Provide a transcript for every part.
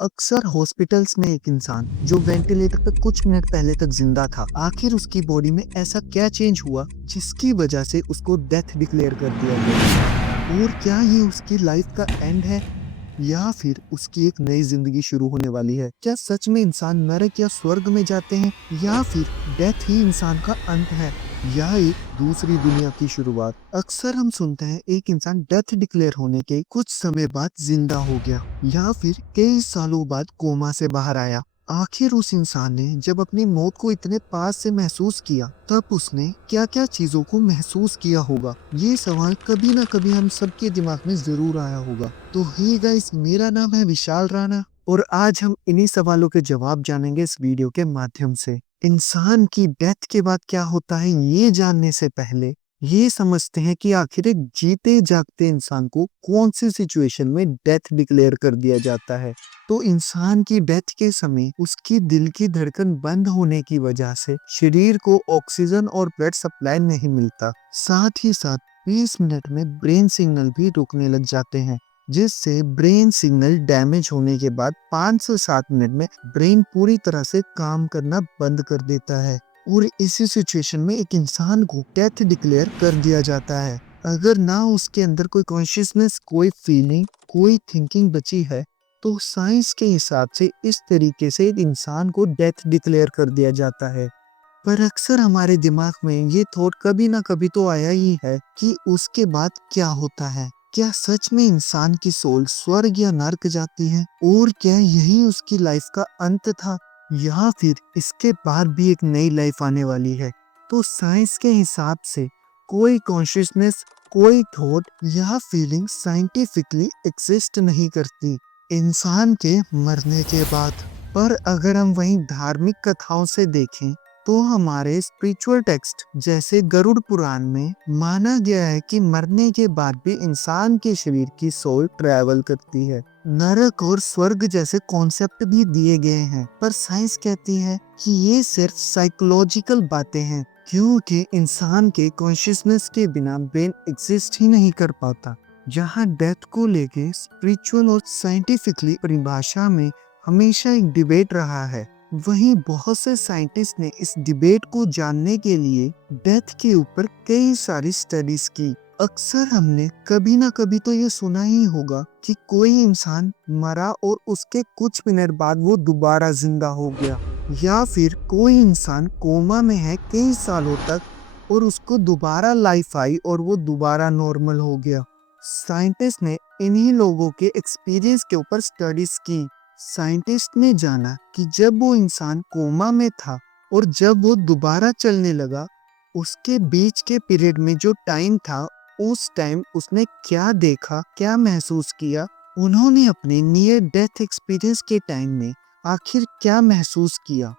अक्सर हॉस्पिटल्स में एक इंसान जो वेंटिलेटर पर कुछ मिनट पहले तक जिंदा था, आखिर उसकी बॉडी में ऐसा क्या चेंज हुआ जिसकी वजह से उसको डेथ डिक्लेयर कर दिया गया। और क्या ये उसकी लाइफ का एंड है या फिर उसकी एक नई जिंदगी शुरू होने वाली है? क्या सच में इंसान नरक या स्वर्ग में जाते हैं या फिर डेथ ही इंसान का अंत है या एक दूसरी दुनिया की शुरुआत? अक्सर हम सुनते हैं एक इंसान डेथ डिक्लेयर होने के कुछ समय बाद जिंदा हो गया या फिर कई सालों बाद कोमा से बाहर आया। आखिर उस इंसान ने जब अपनी मौत को इतने पास से महसूस किया तब उसने क्या क्या चीजों को महसूस किया होगा? ये सवाल कभी ना कभी हम सबके दिमाग में जरूर आया होगा। तो हे गाइस, मेरा नाम है विशाल राणा और आज हम इन्हीं सवालों के जवाब जानेंगे इस वीडियो के माध्यम से। इंसान की डेथ के बाद क्या होता है ये जानने से पहले ये समझते हैं कि आखिर एक जीते जागते इंसान को कौन सी सिचुएशन में डेथ डिक्लेयर कर दिया जाता है। तो इंसान की डेथ के समय उसकी दिल की धड़कन बंद होने की वजह से शरीर को ऑक्सीजन और ब्लड सप्लाई नहीं मिलता। साथ ही साथ 20 मिनट में ब्रेन सिग्नल भी रुकने लग जाते हैं, जिससे ब्रेन सिग्नल डैमेज होने के बाद 5 से 7 मिनट में ब्रेन पूरी तरह से काम करना बंद कर देता है। और इसी सिचुएशन में एक इंसान को डेथ डिक्लेयर कर दिया जाता है। अगर ना उसके अंदर कोई कॉन्शियसनेस, कोई फीलिंग, कोई थिंकिंग बची है तो साइंस के हिसाब से इस तरीके से एक इंसान को डेथ डिक्लेयर कर दिया जाता है। पर अक्सर हमारे दिमाग में ये थॉट कभी ना कभी तो आया ही है कि उसके बाद क्या होता है। क्या सच में इंसान की सोल स्वर्ग या नर्क जाती है और क्या यही उसकी लाइफ का अंत था या फिर इसके बाद भी एक नई लाइफ आने वाली है? तो साइंस के हिसाब से कोई कॉन्शियसनेस, कोई थॉट या फीलिंग साइंटिफिकली एग्जिस्ट नहीं करती इंसान के मरने के बाद। पर अगर हम वहीं धार्मिक कथाओं से देखें तो हमारे स्पिरिचुअल टेक्स्ट जैसे गरुड़ पुराण में माना गया है कि मरने के बाद भी इंसान के शरीर की सोल ट्रैवल करती है। नरक और स्वर्ग जैसे कॉन्सेप्ट भी दिए गए हैं, पर साइंस कहती है कि ये सिर्फ साइकोलॉजिकल बातें हैं, क्योंकि इंसान के कॉन्शियसनेस के बिना ब्रेन एग्जिस्ट ही नहीं कर पाता। जहाँ डेथ को लेके स्पिरिचुअल और साइंटिफिकली परिभाषा में हमेशा एक डिबेट रहा है, वहीं बहुत से साइंटिस्ट ने इस डिबेट को जानने के लिए डेथ के ऊपर कई सारी स्टडीज की। अक्सर हमने कभी ना कभी तो ये सुना ही होगा कि कोई इंसान मरा और उसके कुछ मिनट बाद वो दोबारा जिंदा हो गया, या फिर कोई इंसान कोमा में है कई सालों तक और उसको दोबारा लाइफ आई और वो दोबारा नॉर्मल हो गया। साइंटिस्ट ने इन्हीं लोगों के एक्सपीरियंस के ऊपर स्टडीज की। साइंटिस्ट ने जाना कि जब वो इंसान कोमा में था और जब वो दोबारा चलने लगा, उसके बीच के पीरियड में जो टाइम था, उस टाइम उसने क्या देखा, क्या महसूस किया, उन्होंने अपने नियर डेथ एक्सपीरियंस के टाइम में आखिर क्या महसूस किया।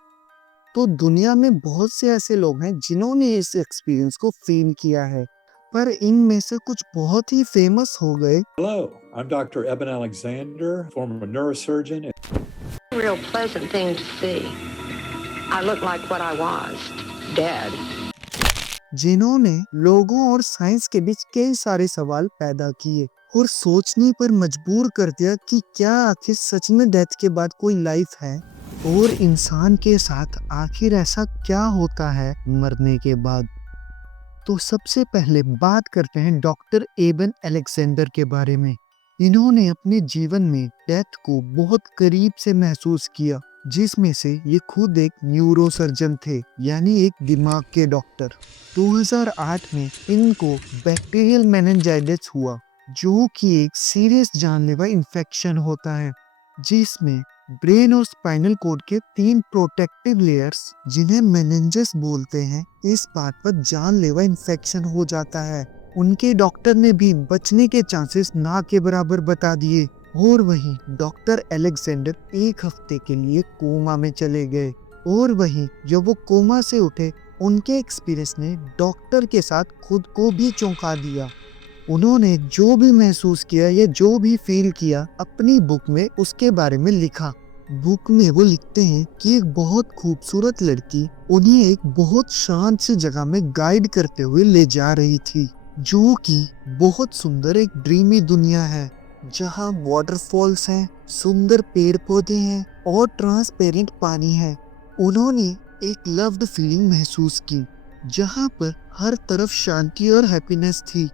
तो दुनिया में बहुत से ऐसे लोग हैं जिन्होंने इस एक्सपीरियंस को फील किया है, पर इनमें से कुछ बहुत ही फेमस हो गए। Hello, I'm Dr. Eben Alexander, former neurosurgeon. Real pleasant thing to see. I look like what I was, dead. जिन्होंने लोगों और साइंस के बीच कई सारे सवाल पैदा किए और सोचने पर मजबूर कर दिया कि क्या आखिर सच में डेथ के बाद कोई लाइफ है और इंसान के साथ आखिर ऐसा क्या होता है मरने के बाद। तो सबसे पहले बात करते हैं डॉक्टर एबन अलेक्जेंडर के बारे में। इन्होंने अपने जीवन में डेथ को बहुत करीब से महसूस किया, जिसमें से ये खुद एक न्यूरोसर्जन थे, यानी एक दिमाग के डॉक्टर। 2008 में इनको बैक्टीरियल मेनिंजाइटिस हुआ, जो कि एक सीरियस जानलेवा इन्फेक्शन होता है, जिसमें ब्रेन और स्पाइनल कोड के 3 प्रोटेक्टिव लेयर्स, जिन्हें मेनिंजस बोलते हैं, इस बात पर जानलेवा इन्फेक्शन हो जाता है। उनके डॉक्टर ने भी बचने के चांसेस ना के बराबर बता दिए और वहीं डॉक्टर अलेक्जेंडर 1 हफ्ते के लिए कोमा में चले गए। और वहीं जब वो कोमा से उठे, उनके एक्सपीरियंस ने डॉक्टर के साथ खुद को भी चौंका दिया। उन्होंने जो भी महसूस किया या जो भी फील किया, अपनी बुक में उसके बारे में लिखा। बुक में वो लिखते हैं कि एक बहुत खूबसूरत लड़की उन्हें एक बहुत शांत सी जगह में गाइड करते हुए ले जा रही थी, जो कि बहुत सुंदर एक ड्रीमी दुनिया है। जहाँ वाटरफॉल्स हैं, सुंदर पेड़ पौधे हैं और ट्रांसपेरेंट पानी है। उन्होंने एक लव्ड फीलिंग महसूस की, जहाँ पर हर तरफ शांति और हैप्पीनेस थी।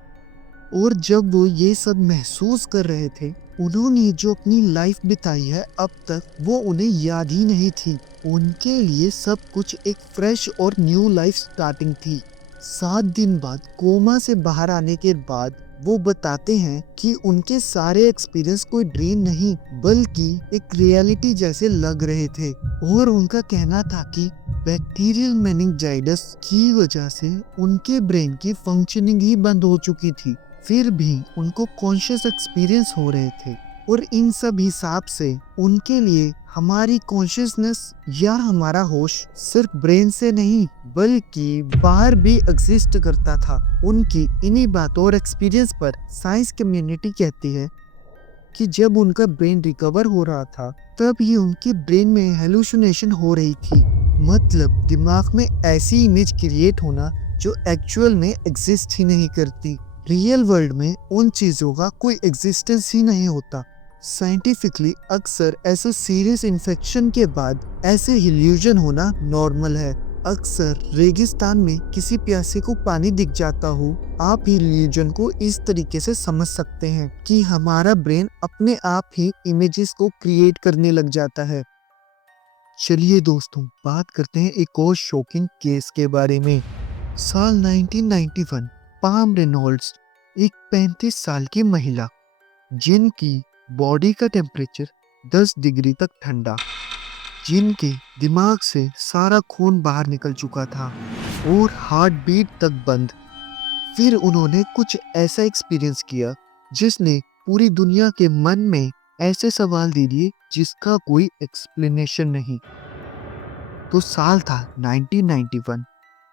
और जब वो ये सब महसूस कर रहे थे, उन्होंने जो अपनी लाइफ बिताई है अब तक, वो उन्हें याद ही नहीं थी। उनके लिए सब कुछ एक फ्रेश और न्यू लाइफ स्टार्टिंग थी। 7 दिन बाद कोमा से बाहर आने के बाद वो बताते हैं कि उनके सारे एक्सपीरियंस कोई ड्रीम नहीं बल्कि एक रियलिटी जैसे लग रहे थे। और उनका कहना था कि बैक्टीरियल मेनिंजाइटिस की वजह से उनके ब्रेन की फंक्शनिंग ही बंद हो चुकी थी, फिर भी उनको कॉन्शियस एक्सपीरियंस हो रहे थे। और इन सब हिसाब से उनके लिए हमारी कॉन्शियसनेस या हमारा होश सिर्फ ब्रेन से नहीं बल्कि बाहर भी एग्जिस्ट करता था। उनकी इन्हीं बातों और एक्सपीरियंस पर साइंस कम्युनिटी कहती है कि जब उनका ब्रेन रिकवर हो रहा था तब ये उनके ब्रेन में हेलुसिनेशन हो रही थी, मतलब दिमाग में ऐसी इमेज क्रिएट होना जो एक्चुअल में एग्जिस्ट ही नहीं करती। रियल वर्ल्ड में उन चीजों का कोई एग्जिस्टेंस ही नहीं होता। साइंटिफिकली अक्सर ऐसे सीरियस इन्फेक्शन के बाद ऐसे इल्यूजन होना नॉर्मल है। अक्सर रेगिस्तान में किसी प्यासे को पानी दिख जाता हो, आप इल्यूजन को इस तरीके से समझ सकते हैं कि हमारा ब्रेन अपने आप ही इमेजेस को क्रिएट करने लग जाता है। चलिए दोस्तों, बात करते हैं एक और शॉकिंग केस के बारे में। साल 1991, पाम रेनॉल्ड्स, एक 35 साल की महिला जिनकी बॉडी का टेम्परेचर 10 डिग्री तक ठंडा, जिनके दिमाग से सारा खून बाहर निकल चुका था और हार्ट बीट तक बंद। फिर उन्होंने कुछ ऐसा एक्सपीरियंस किया जिसने पूरी दुनिया के मन में ऐसे सवाल दे दिए जिसका कोई एक्सप्लेनेशन नहीं। तो साल था 1991,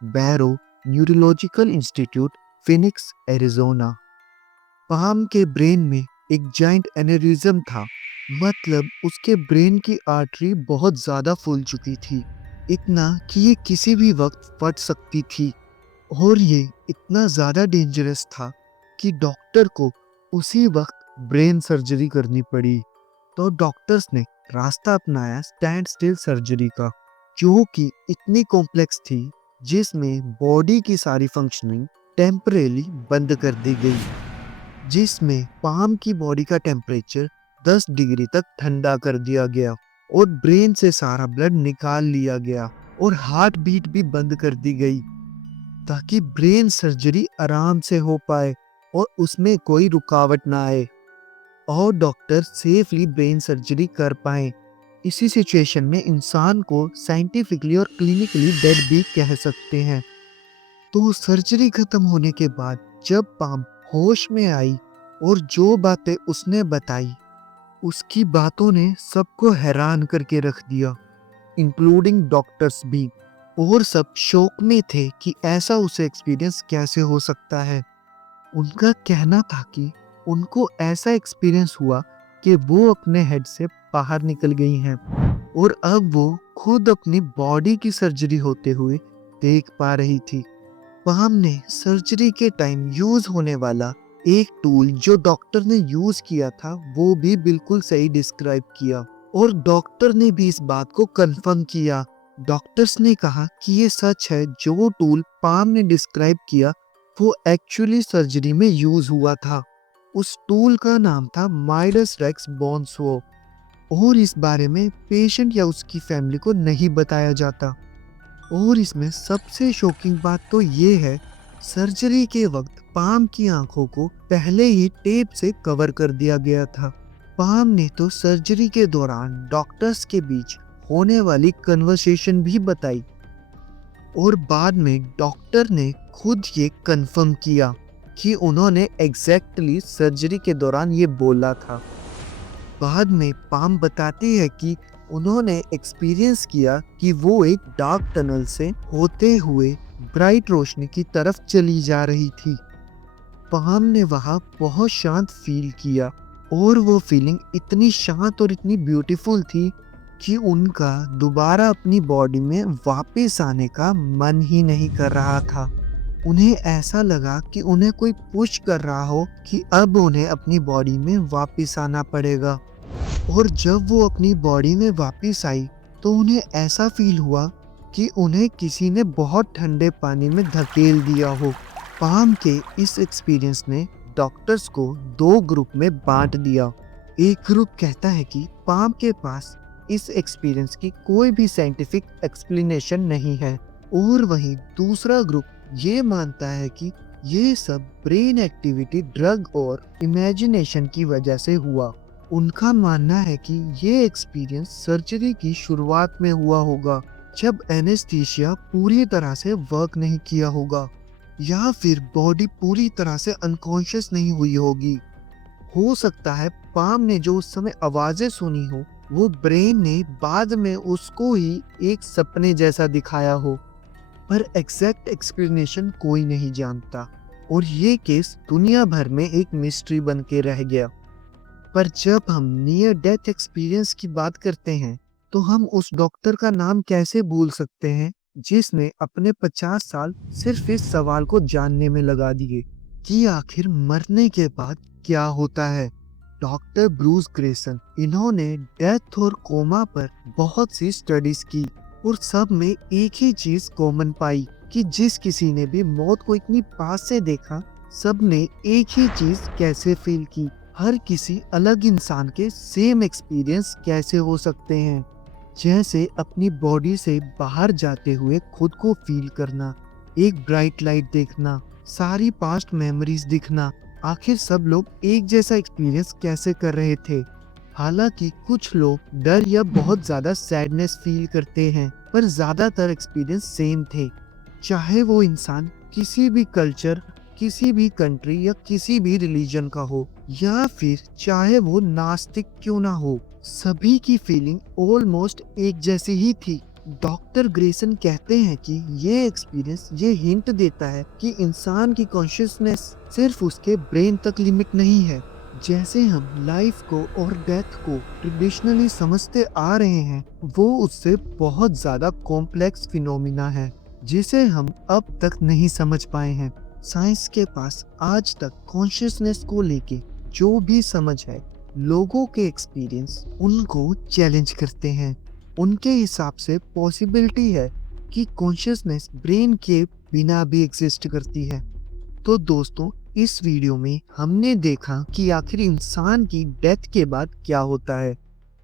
Barrow Neurological Institute, Phoenix, Arizona. Pam के ब्रेन में एक जाइंट एनेरिज्म था, मतलब उसके ब्रेन की आर्टरी बहुत ज्यादा फूल चुकी थी, इतना कि ये किसी भी वक्त फट सकती थी। और ये इतना ज्यादा डेंजरस था कि डॉक्टर को उसी वक्त ब्रेन सर्जरी करनी पड़ी। तो डॉक्टर्स ने रास्ता अपनाया स्टैंड स्टिल सर्जरी का, जो कि इतनी कॉम्प्लेक्स थी जिसमें बॉडी की सारी फंक्शनिंग टेम्परेली बंद कर दी गई, जिसमें पाम की बॉडी का टेम्परेचर 10 डिग्री तक ठंडा कर दिया गया और ब्रेन से सारा ब्लड निकाल लिया गया और हार्ट बीट भी बंद कर दी गई ताकि ब्रेन सर्जरी आराम से हो पाए और उसमें कोई रुकावट ना आए और डॉक्टर सेफली ब्रेन सर्जरी कर पाए। इसी सिचुएशन में इंसान को साइंटिफिकली और क्लिनिकली डेड भी कह सकते हैं। तो सर्जरी खत्म होने के बाद जब पाम होश में आई और जो बातें उसने बताई, उसकी बातों ने सबको हैरान करके रख दिया, इंक्लूडिंग डॉक्टर्स भी। और सब शौक में थे कि ऐसा उसे एक्सपीरियंस कैसे हो सकता है। उनका कहना था कि उनको ऐसा एक्सपीरियंस हुआ कि वो अपने हेड से बाहर निकल गई हैं और अब वो खुद अपनी बॉडी की सर्जरी होते हुए देख पा रही थी। पाम ने सर्जरी के टाइम यूज होने वाला एक टूल जो डॉक्टर ने यूज किया था वो भी बिल्कुल सही डिस्क्राइब किया और डॉक्टर ने भी इस बात को कंफर्म किया। डॉक्टर्स ने कहा कि ये सच है, जो टूल पाम ने डिस्क्राइब किया वो एक्चुअली सर्जरी में यूज हुआ था। उस टूल का नाम था माइडस रेक्स बोन सो और इस बारे में पेशेंट या उसकी फैमिली को नहीं बताया जाता। और इसमें सबसे शॉकिंग बात तो ये है, सर्जरी के वक्त पाम की आंखों को पहले ही टेप से कवर कर दिया गया था। पाम ने तो सर्जरी के दौरान डॉक्टर्स के बीच होने वाली कन्वर्सेशन भी बताई और बाद में डॉक्टर ने खुद ये कंफर्म किया कि उन्होंने एग्जैक्टली सर्जरी के दौरान ये बोला था। बाद में पाम बताती है कि उन्होंने एक्सपीरियंस किया कि वो एक डार्क टनल से होते हुए ब्राइट रोशनी की तरफ चली जा रही थी। पाम ने वहाँ बहुत शांत फील किया और वो फीलिंग इतनी शांत और इतनी ब्यूटीफुल थी कि उनका दोबारा अपनी बॉडी में वापस आने का मन ही नहीं कर रहा था। उन्हें ऐसा लगा कि उन्हें कोई पुश कर रहा हो कि अब उन्हें अपनी बॉडी में वापस आना पड़ेगा। और जब वो अपनी बॉडी में वापस आई तो उन्हें ऐसा फील हुआ कि उन्हें किसी ने बहुत ठंडे पानी में धकेल दिया हो। पाम के इस एक्सपीरियंस ने डॉक्टर्स को दो ग्रुप में बांट दिया। एक ग्रुप कहता है कि पाम के पास इस एक्सपीरियंस की कोई भी साइंटिफिक एक्सप्लेनेशन नहीं है, और वहीं दूसरा ग्रुप ये मानता है कि ये सब ब्रेन एक्टिविटी, ड्रग और इमेजिनेशन की वजह से हुआ। उनका मानना है कि ये एक्सपीरियंस सर्जरी की शुरुआत में हुआ होगा, जब एनेस्थीसिया पूरी तरह से वर्क नहीं किया होगा, या फिर बॉडी पूरी तरह से अनकॉन्शियस नहीं हुई होगी। हो सकता है पाम ने जो उस समय आवाजें सुनी हो वो ब्रेन ने बाद में उसको ही एक सपने जैसा दिखाया हो, पर एग्जैक्ट एक्सप्लेनेशन कोई नहीं जानता और ये केस दुनिया भर में एक मिस्ट्री बन के रह गया। पर जब हम नियर डेथ एक्सपीरियंस की बात करते हैं तो हम उस डॉक्टर का नाम कैसे भूल सकते हैं जिसने अपने 50 साल सिर्फ इस सवाल को जानने में लगा दिए कि आखिर मरने के बाद क्या होता है। डॉक्टर ब्रूस ग्रेसन, इन्होंने डेथ और कोमा पर बहुत सी स्टडीज की और सब में एक ही चीज कॉमन पाई कि जिस किसी ने भी मौत को इतनी पास से देखा, सब ने एक ही चीज कैसे फील की। हर किसी अलग इंसान के सेम एक्सपीरियंस कैसे हो सकते हैं, जैसे अपनी बॉडी से बाहर जाते हुए खुद को फील करना, एक ब्राइट लाइट देखना, सारी पास्ट मेमोरीज दिखना। आखिर सब लोग एक जैसा एक्सपीरियंस कैसे कर रहे थे। हालांकि कुछ लोग डर या बहुत ज्यादा सैडनेस फील करते हैं, पर ज्यादातर एक्सपीरियंस सेम थे, चाहे वो इंसान किसी भी कल्चर, किसी भी कंट्री या किसी भी रिलीजन का हो, या फिर चाहे वो नास्तिक क्यों ना हो, सभी की फीलिंग ऑलमोस्ट एक जैसी ही थी। डॉक्टर ग्रेसन कहते हैं कि ये एक्सपीरियंस ये हिंट देता है कि इंसान की कॉन्शियसनेस सिर्फ उसके ब्रेन तक लिमिट नहीं है। जैसे हम लाइफ को और डेथ को ट्रेडिशनली समझते आ रहे हैं, वो उससे बहुत ज्यादा कॉम्प्लेक्स फिनोमिना है जिसे हम अब तक नहीं समझ पाए हैं। साइंस के पास आज तक कॉन्शियसनेस को लेके जो भी समझ है, लोगों के एक्सपीरियंस उनको चैलेंज करते हैं। उनके हिसाब से पॉसिबिलिटी है कि कॉन्शियसनेस ब्रेन के बिना भी एग्जिस्ट करती है। तो दोस्तों, इस वीडियो में हमने देखा कि आखिर इंसान की डेथ के बाद क्या होता है।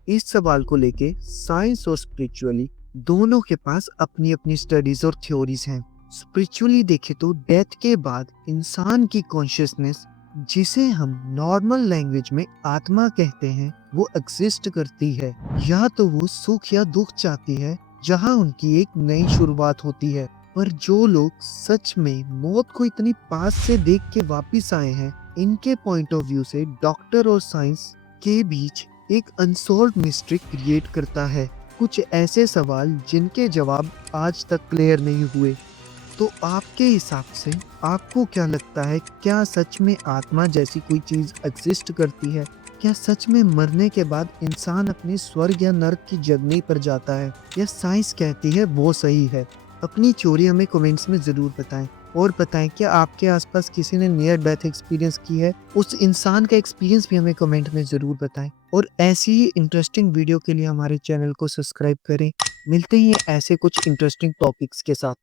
इस सवाल को लेके साइंस और स्पिरिचुअली दोनों के पास अपनी अपनी स्टडीज और थ्योरीज हैं। स्पिरिचुअली देखे तो डेथ के बाद इंसान की कॉन्शियसनेस, जिसे हम नॉर्मल लैंग्वेज में आत्मा कहते हैं, वो एग्जिस्ट करती है। या तो वो सुख या दुख चाहती है, जहां उनकी एक नई शुरुआत होती है। पर जो लोग सच में मौत को इतनी पास से देख के वापिस आए हैं, इनके पॉइंट ऑफ व्यू से डॉक्टर और साइंस के बीच एक अनसॉल्व्ड मिस्ट्री क्रिएट करता है। कुछ ऐसे सवाल जिनके जवाब आज तक क्लियर नहीं हुए। तो आपके हिसाब से आपको क्या लगता है, क्या सच में आत्मा जैसी कोई चीज एग्जिस्ट करती है? क्या सच में मरने के बाद इंसान अपने स्वर्ग या नर्क की जर्नी पर जाता है, या साइंस कहती है वो सही है? अपनी थ्योरी हमें कमेंट्स में जरूर बताएं, और बताएं क्या आपके आसपास किसी ने नियर डेथ एक्सपीरियंस की है, उस इंसान का एक्सपीरियंस भी हमें कमेंट में जरूर बताएं। और ऐसी ही इंटरेस्टिंग वीडियो के लिए हमारे चैनल को सब्सक्राइब करें। मिलते ही ऐसे कुछ इंटरेस्टिंग टॉपिक्स के साथ।